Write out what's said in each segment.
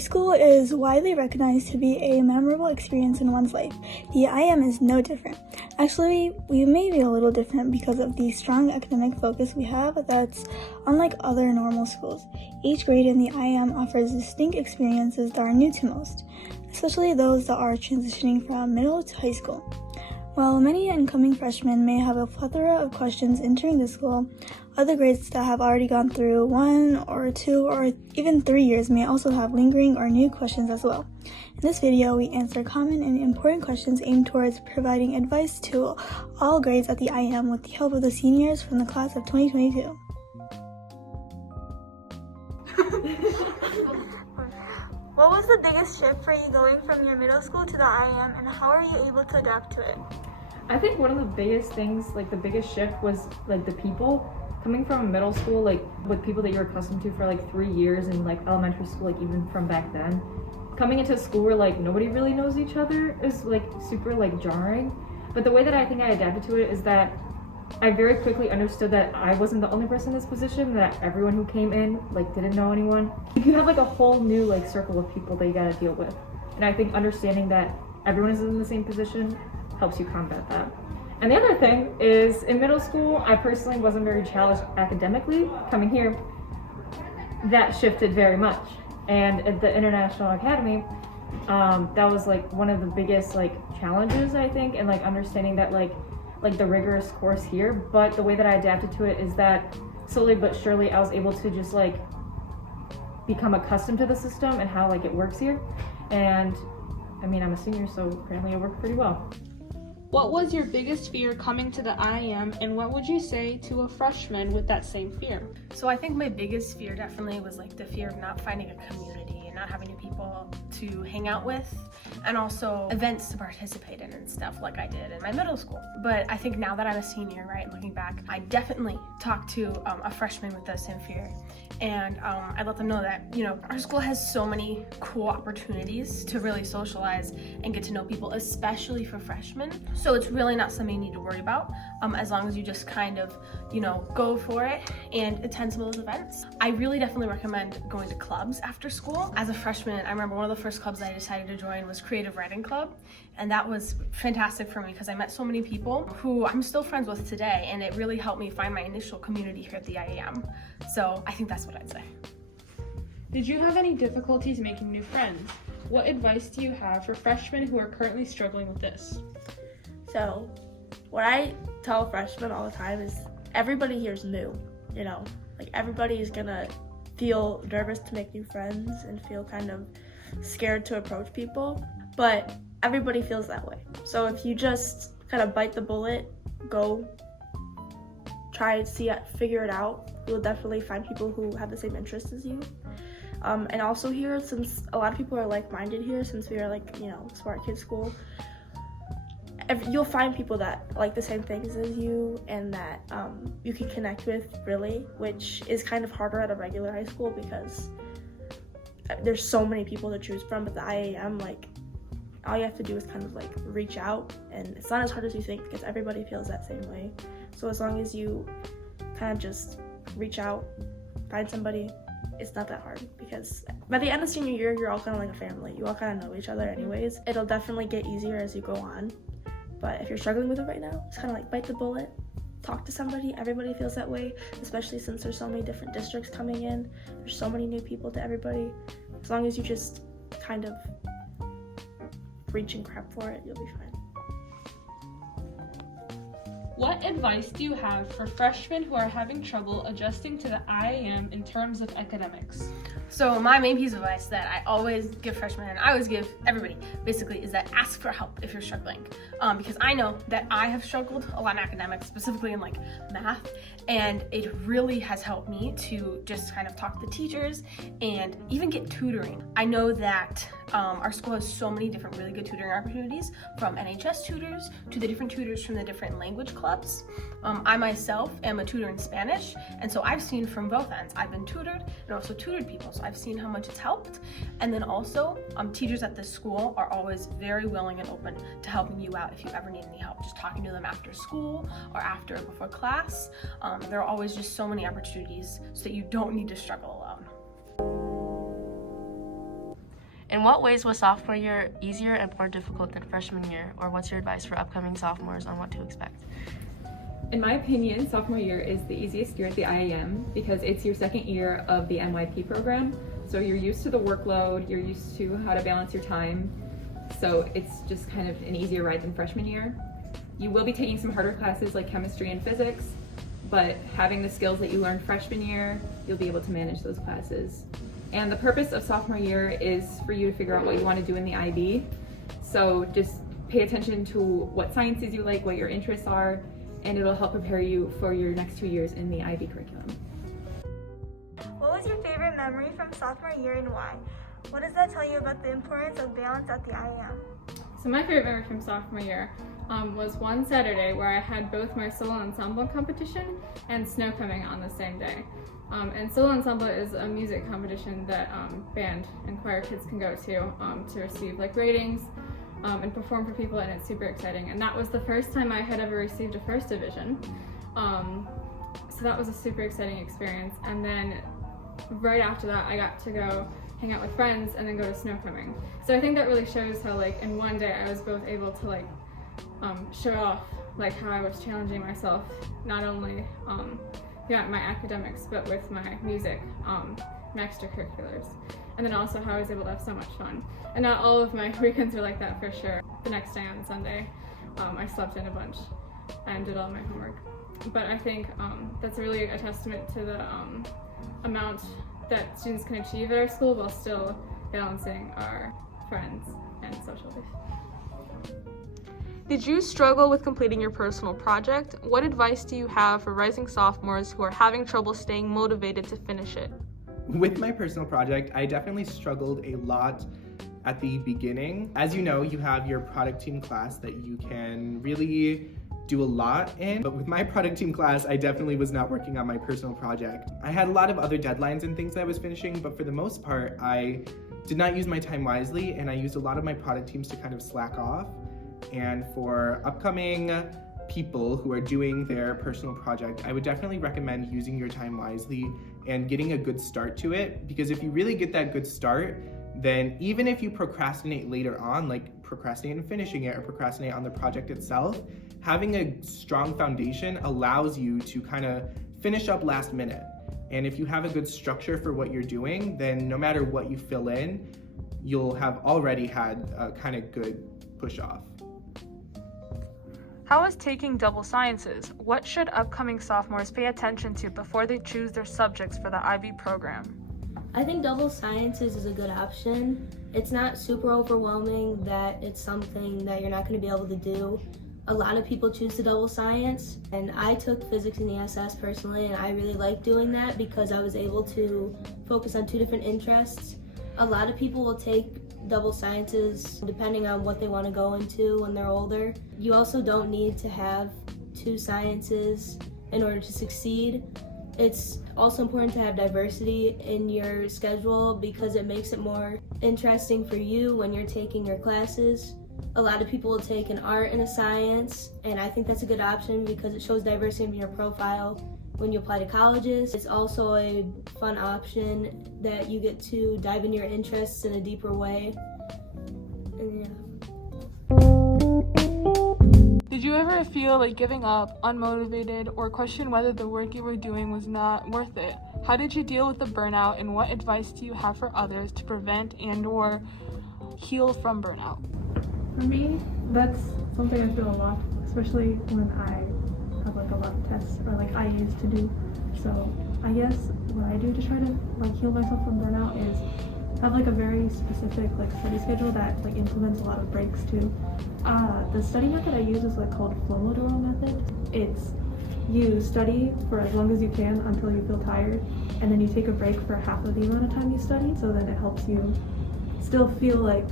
school is widely recognized to be a memorable experience in one's life. The IAM is no different. Actually, we may be a little different because of the strong academic focus we have that's unlike other normal schools. Each grade in the IAM offers distinct experiences that are new to most, especially those that are transitioning from middle to high school. While many incoming freshmen may have a plethora of questions entering the school, other grades that have already gone through 1 or 2 or even 3 years may also have lingering or new questions as well. In this video, we answer common and important questions aimed towards providing advice to all grades at the IAM with the help of the seniors from the class of 2022. What was the biggest shift for you going from your middle school to the IAM, and how are you able to adapt to it? I think one of the biggest things, the biggest shift was the people. Coming from middle school, with people that you're accustomed to for 3 years, and elementary school, even from back then. Coming into school where nobody really knows each other is super jarring. But the way that I think I adapted to it is that I very quickly understood that I wasn't the only person in this position, that everyone who came in didn't know anyone. You have a whole new circle of people that you gotta deal with. And I think understanding that everyone is in the same position helps you combat that. And the other thing is, in middle school, I personally wasn't very challenged academically. Coming here, that shifted very much. And at the International Academy, that was one of the biggest challenges, I think, and understanding that the rigorous course here. But the way that I adapted to it is that slowly but surely I was able to just become accustomed to the system and how it works here. And I mean, I'm a senior, so apparently it worked pretty well. What was your biggest fear coming to the IAM, and what would you say to a freshman with that same fear? So I think my biggest fear definitely was the fear of not finding a community and not having new people to hang out with, and also events to participate in and stuff like I did in my middle school. But I think now that I'm a senior, right, looking back, I definitely talked to a freshman with the same fear. And I let them know that, our school has so many cool opportunities to really socialize and get to know people, especially for freshmen. So it's really not something you need to worry about, as long as you just kind of, go for it and attend some of those events. I really definitely recommend going to clubs after school. As a freshman, I remember one of the first clubs I decided to join was Creative Writing Club. And that was fantastic for me because I met so many people who I'm still friends with today, and it really helped me find my initial community here at the IAM. So I think that's what I'd say. Did you have any difficulties making new friends? What advice do you have for freshmen who are currently struggling with this? So, what I tell freshmen all the time is everybody here is new, everybody is gonna feel nervous to make new friends and feel kind of scared to approach people, but everybody feels that way. So if you just kind of bite the bullet, go try and figure it out, you'll definitely find people who have the same interests as you. And also here, since a lot of people are like-minded here, since we are smart kid school, you'll find people that like the same things as you and that you can connect with, really, which is kind of harder at a regular high school because there's so many people to choose from. But the IAM, all you have to do is kind of reach out, and it's not as hard as you think because everybody feels that same way. So as long as you kind of just reach out, find somebody, it's not that hard, because by the end of senior year, you're all kind of like a family. You all kind of know each other anyways. It'll definitely get easier as you go on. But if you're struggling with it right now, just kind of bite the bullet, talk to somebody. Everybody feels that way, especially since there's so many different districts coming in. There's so many new people to everybody. As long as you just kind of reach and grab for it, you'll be fine. What advice do you have for freshmen who are having trouble adjusting to the IAM in terms of academics? So my main piece of advice that I always give freshmen, and I always give everybody, basically, is that ask for help if you're struggling. Because I know that I have struggled a lot in academics, specifically in math, and it really has helped me to just kind of talk to teachers and even get tutoring. I know that our school has so many different really good tutoring opportunities, from NHS tutors to the different tutors from the different language clubs. I myself am a tutor in Spanish, and so I've seen from both ends. I've been tutored and also tutored people, so I've seen how much it's helped. And then also, teachers at this school are always very willing and open to helping you out if you ever need any help, just talking to them after school or after or before class. There are always just so many opportunities so that you don't need to struggle alone. In what ways was sophomore year easier and more difficult than freshman year, or what's your advice for upcoming sophomores on what to expect? In my opinion, sophomore year is the easiest year at the IAM because it's your second year of the NYP program. So you're used to the workload, you're used to how to balance your time. So it's just kind of an easier ride than freshman year. You will be taking some harder classes like chemistry and physics, but having the skills that you learned freshman year, you'll be able to manage those classes. And the purpose of sophomore year is for you to figure out what you want to do in the IB. So just pay attention to what sciences you like, what your interests are, and it'll help prepare you for your next 2 years in the IB curriculum. What was your favorite memory from sophomore year and why? What does that tell you about the importance of balance at the IAM? So my favorite memory from sophomore year was one Saturday where I had both my solo ensemble competition and snow coming on the same day. And solo ensemble is a music competition that band and choir kids can go to receive like ratings and perform for people, and it's super exciting. And that was the first time I had ever received a first division. So that was a super exciting experience. And then right after that, I got to go hang out with friends and then go to snow coming. So I think that really shows how like in one day I was both able to like show off like how I was challenging myself, not only my academics, but with my music, my extracurriculars. And then also how I was able to have so much fun. And not all of my weekends are like that for sure. The next day on Sunday, I slept in a bunch and did all my homework. But I think that's really a testament to the amount that students can achieve at our school while still balancing our friends and social life. Did you struggle with completing your personal project? What advice do you have for rising sophomores who are having trouble staying motivated to finish it? With my personal project, I definitely struggled a lot at the beginning. As you know, you have your product team class that you can really do a lot in, but with my product team class, I definitely was not working on my personal project. I had a lot of other deadlines and things that I was finishing, but for the most part, I did not use my time wisely, and I used a lot of my product teams to kind of slack off. And for upcoming people who are doing their personal project, I would definitely recommend using your time wisely and getting a good start to it, because if you really get that good start, then even if you procrastinate later on, like procrastinate in finishing it or procrastinate on the project itself, having a strong foundation allows you to kind of finish up last minute. And if you have a good structure for what you're doing, then no matter what you fill in, you'll have already had a kind of good push off. How is taking double sciences? What should upcoming sophomores pay attention to before they choose their subjects for the IB program? I think double sciences is a good option. It's not super overwhelming that it's something that you're not going to be able to do. A lot of people choose the double science, and I took physics and ESS personally, and I really liked doing that because I was able to focus on two different interests. A lot of people will take double sciences depending on what they want to go into when they're older. You also don't need to have two sciences in order to succeed. It's also important to have diversity in your schedule because it makes it more interesting for you when you're taking your classes. A lot of people will take an art and a science, and I think that's a good option because it shows diversity in your profile when you apply to colleges. It's also a fun option that you get to dive into your interests in a deeper way. And yeah. Did you ever feel like giving up, unmotivated, or question whether the work you were doing was not worth it? How did you deal with the burnout, and what advice do you have for others to prevent and/or heal from burnout? For me, that's something I feel a lot, especially when I have like a lot of tests or like IAs to do. So I guess what I do to try to like heal myself from burnout is have like a very specific like study schedule that like implements a lot of breaks too. The study method I use is like called Pomodoro method. It's you study for as long as you can until you feel tired, and then you take a break for half of the amount of time you study, so then it helps you still feel like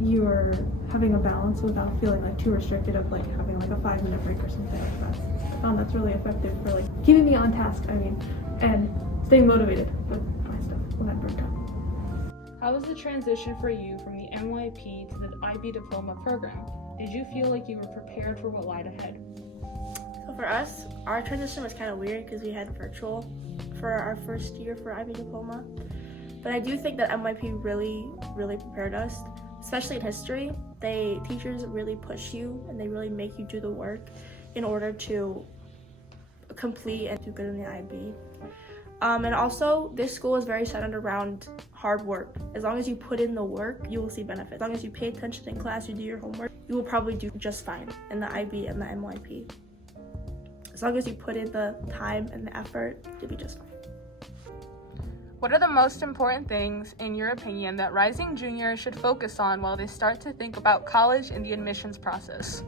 you're having a balance without feeling like too restricted of like having like a 5-minute break or something like that. I found that's really effective for like keeping me on task, and staying motivated with my stuff when I'm burnt out. How was the transition for you from the NYP to the IB diploma program? Did you feel like you were prepared for what lied ahead? So for us, our transition was kind of weird because we had virtual for our first year for IB diploma. But I do think that MYP really prepared us, especially in history. Teachers really push you and they really make you do the work in order to complete and do good in the IB. And also, this school is very centered around hard work. As long as you put in the work, you will see benefits. As long as you pay attention in class, you do your homework, you will probably do just fine in the IB and the MYP. As long as you put in the time and the effort, you'll be just fine. What are the most important things, in your opinion, that rising juniors should focus on while they start to think about college and the admissions process?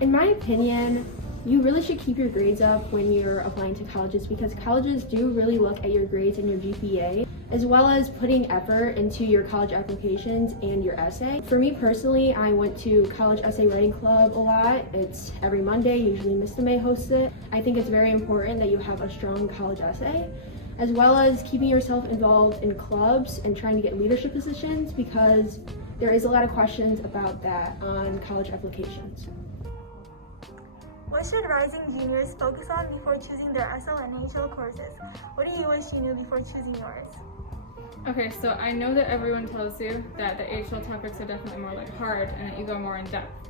In my opinion, you really should keep your grades up when you're applying to colleges, because colleges do really look at your grades and your GPA, as well as putting effort into your college applications and your essay. For me personally, I went to College Essay Writing Club a lot. It's every Monday, usually Mr. May hosts it. I think it's very important that you have a strong college essay, as well as keeping yourself involved in clubs and trying to get leadership positions, because there is a lot of questions about that on college applications. What should rising juniors focus on before choosing their SL and HL courses? What do you wish you knew before choosing yours? Okay, so I know that everyone tells you that the HL topics are definitely more like hard and that you go more in depth.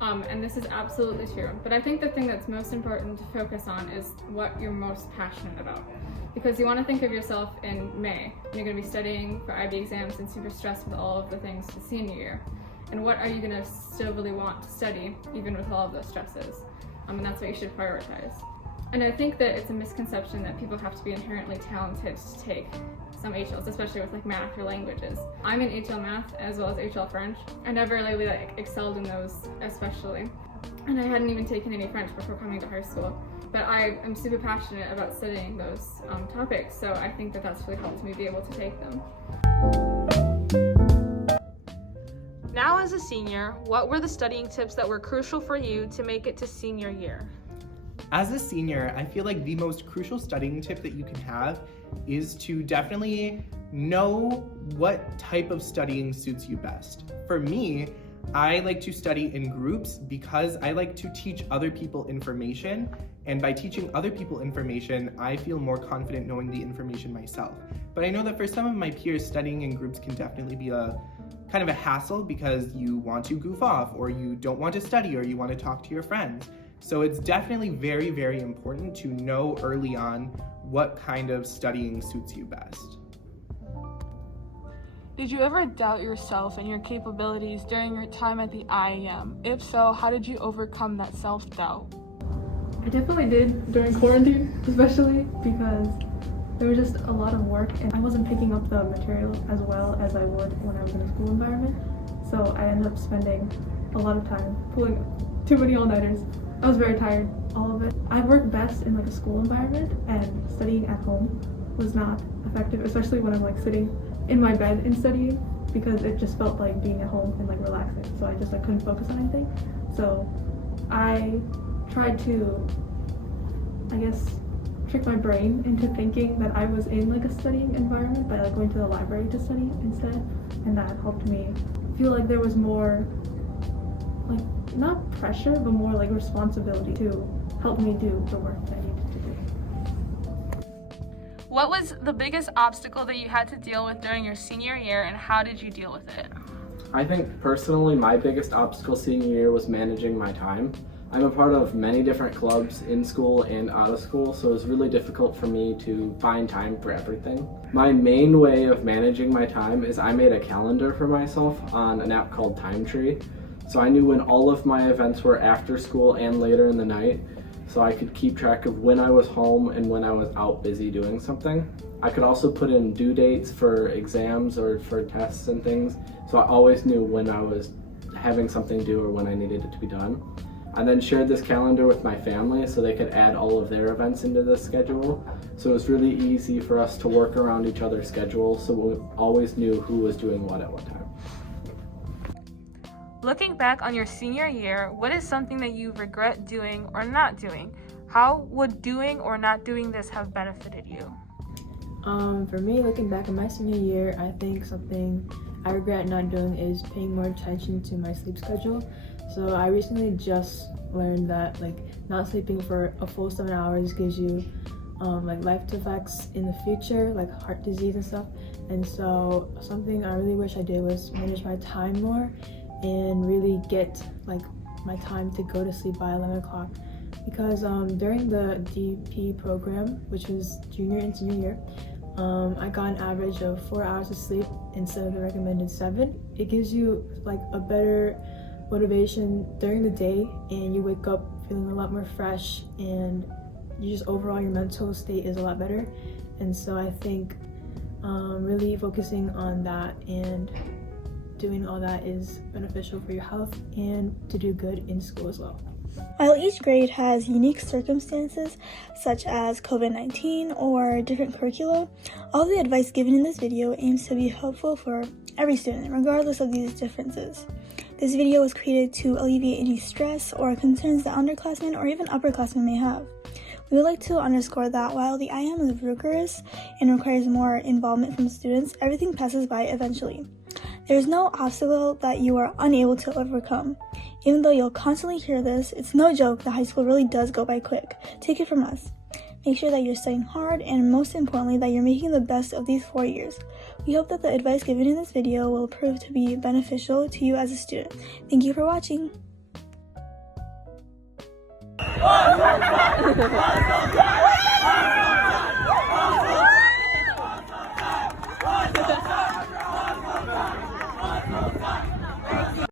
And this is absolutely true. But I think the thing that's most important to focus on is what you're most passionate about. Because you want to think of yourself in May. You're going to be studying for IB exams and super stressed with all of the things the senior year. And what are you going to still really want to study, even with all of those stresses? And that's what you should prioritize. And I think that it's a misconception that people have to be inherently talented to take some HLs, especially with like math or languages. I'm in HL math as well as HL French. I never really excelled in those especially. And I hadn't even taken any French before coming to high school. But I am super passionate about studying those topics, so I think that that's really helped me be able to take them. Now as a senior, what were the studying tips that were crucial for you to make it to senior year? As a senior, I feel like the most crucial studying tip that you can have is to definitely know what type of studying suits you best. For me, I like to study in groups because I like to teach other people information, and by teaching other people information, I feel more confident knowing the information myself. But I know that for some of my peers, studying in groups can definitely be a kind of a hassle because you want to goof off, or you don't want to study, or you want to talk to your friends. So it's definitely very, very important to know early on what kind of studying suits you best. Did you ever doubt yourself and your capabilities during your time at the IAM? If so, how did you overcome that self-doubt? I definitely did during quarantine, especially because there was just a lot of work and I wasn't picking up the material as well as I would when I was in a school environment. So I ended up spending a lot of time pulling too many all-nighters. I was very tired, all of it. I work best in like a school environment, and studying at home was not effective, especially when I'm like sitting in my bed and studying, because it just felt like being at home and like relaxing. So I just like couldn't focus on anything. So I tried to, I guess, trick my brain into thinking that I was in like a studying environment by like going to the library to study instead, and that helped me feel like there was more, like, not pressure, but more like responsibility to help me do the work that I needed to do. What was the biggest obstacle that you had to deal with during your senior year, and how did you deal with it? I think personally my biggest obstacle senior year was managing my time. I'm a part of many different clubs in school and out of school, so it was really difficult for me to find time for everything. My main way of managing my time is I made a calendar for myself on an app called Time Tree. So I knew when all of my events were after school and later in the night, so I could keep track of when I was home and when I was out busy doing something. I could also put in due dates for exams or for tests and things, so I always knew when I was having something due or when I needed it to be done. I then shared this calendar with my family so they could add all of their events into the schedule. So it was really easy for us to work around each other's schedules, so we always knew who was doing what at what time. Looking back on your senior year, what is something that you regret doing or not doing? How would doing or not doing this have benefited you? For me, looking back on my senior year, I think something I regret not doing is paying more attention to my sleep schedule. So I recently just learned that like not sleeping for a full 7 hours gives you like life effects in the future, like heart disease and stuff. And so something I really wish I did was manage my time more and really get like my time to go to sleep by 11 o'clock. Because during the DP program, which was junior and senior year, I got an average of 4 hours of sleep instead of the recommended 7. It gives you like a better motivation during the day, and you wake up feeling a lot more fresh, and you just overall your mental state is a lot better. And so I think really focusing on that and doing all that is beneficial for your health and to do good in school as well. While each grade has unique circumstances, such as COVID-19 or different curricula, all the advice given in this video aims to be helpful for every student, regardless of these differences. This video was created to alleviate any stress or concerns that underclassmen or even upperclassmen may have. We would like to underscore that while the IAM is rigorous and requires more involvement from students, everything passes by eventually. There is no obstacle that you are unable to overcome. Even though you'll constantly hear this, it's no joke that high school really does go by quick. Take it from us. Make sure that you're studying hard, and most importantly, that you're making the best of these 4 years. We hope that the advice given in this video will prove to be beneficial to you as a student. Thank you for watching.